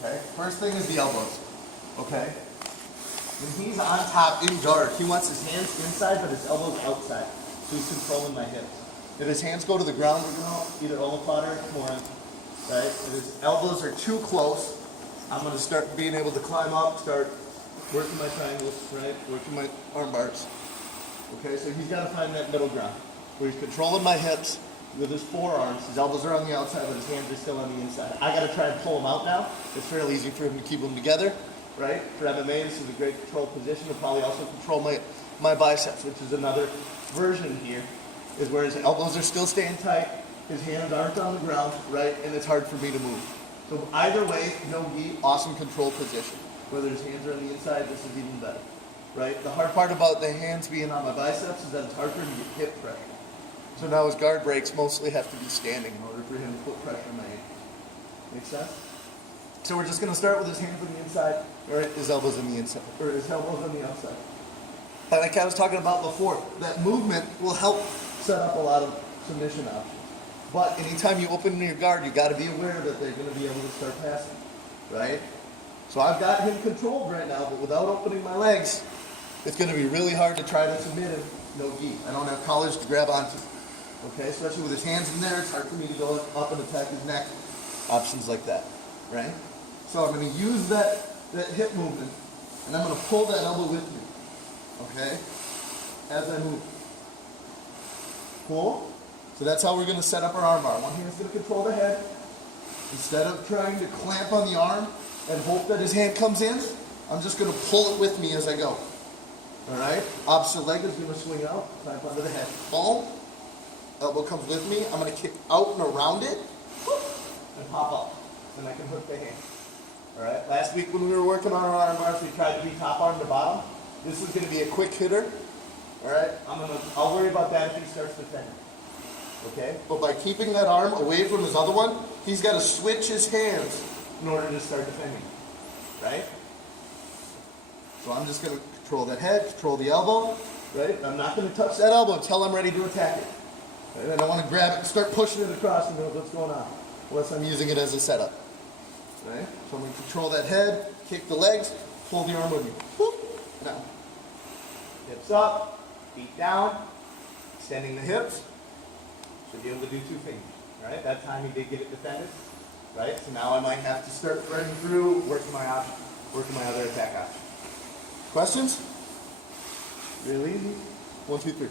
Okay? First thing is the elbows. Okay? When he's on top in guard, he wants his hands inside but his elbows outside. So he's controlling my hips. If his hands go to the ground, we're going to either omoplata or kimura. Right? If his elbows are too close, I'm going to start being able to climb up, start working my triangles, right? Working my arm bars. Okay, so he's got to find that middle ground where he's controlling my hips with his forearms. His elbows are on the outside, but his hands are still on the inside. I got to try and pull him out now. It's fairly easy for him to keep them together, right? For MMA, this is a great control position. He'll probably also control my biceps, which is another version here, is where his elbows are still staying tight, his hands aren't on the ground, right? And it's hard for me to move. So either way, no gi, awesome control position. Whether his hands are on the inside, this is even better, right? The hard part about the hands being on my biceps is that it's hard for him to get hip pressure. So now his guard breaks mostly have to be standing in order for him to put pressure on my ankle. Make sense? So we're just going to start with his hands on the inside, right? His elbows on the inside, or his elbows on the outside. And like I was talking about before, that movement will help set up a lot of submission options. But anytime you open your guard, you got to be aware that they're going to be able to start passing, right? So I've got him controlled right now, but without opening my legs, it's going to be really hard to try to submit him. No gi. I don't have collars to grab onto. Okay, especially with his hands in there, it's hard for me to go up and attack his neck. Options like that, right? So I'm going to use that hip movement, and I'm going to pull that elbow with me, okay, as I move. Cool? So that's how we're going to set up our arm bar. One hand's going to control the head. Instead of trying to clamp on the arm and hope that his hand comes in, I'm just going to pull it with me as I go. All right? Opposite leg is going to swing out, clamp onto the head. Boom. Elbow comes with me. I'm going to kick out and around it, and pop up. Then I can hook the hand. All right? Last week when we were working on our arm bars, we tried to be top arm to bottom. This is going to be a quick hitter. All right? I'll worry about that if he starts defending. Okay? But by keeping that arm away from his other one, he's got to switch his hands in order to start defending. Right? So I'm just going to control that head, control the elbow. Right? I'm not going to touch that elbow until I'm ready to attack it. Right? I don't want to grab it and start pushing it across and know what's going on, unless I'm using it as a setup. Right? So I'm going to control that head, kick the legs, pull the arm with me. Whoop. Now. Hips up, feet down, extending the hips. Should be able to do two things. Right? That time he did get it defended. Right? So now I might have to start threading through, working my option, working my other attack option. Questions? Really easy. 1, 2, 3.